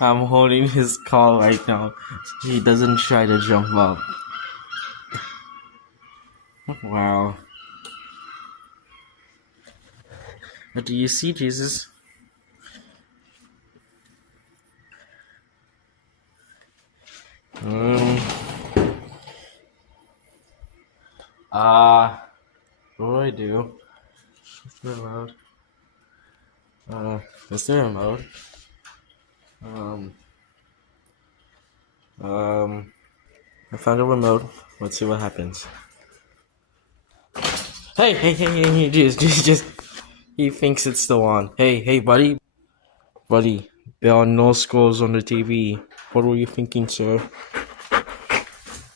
I'm holding his call right now. He doesn't try to jump up. Wow. What do you see, Jesus? Um. What do I do? Is there a remote? Is there a remote? Um. Um. I found a remote. Let's see what happens. Hey, just. He thinks it's the one. Hey, buddy. There are no squirrels on the TV. What were you thinking, sir?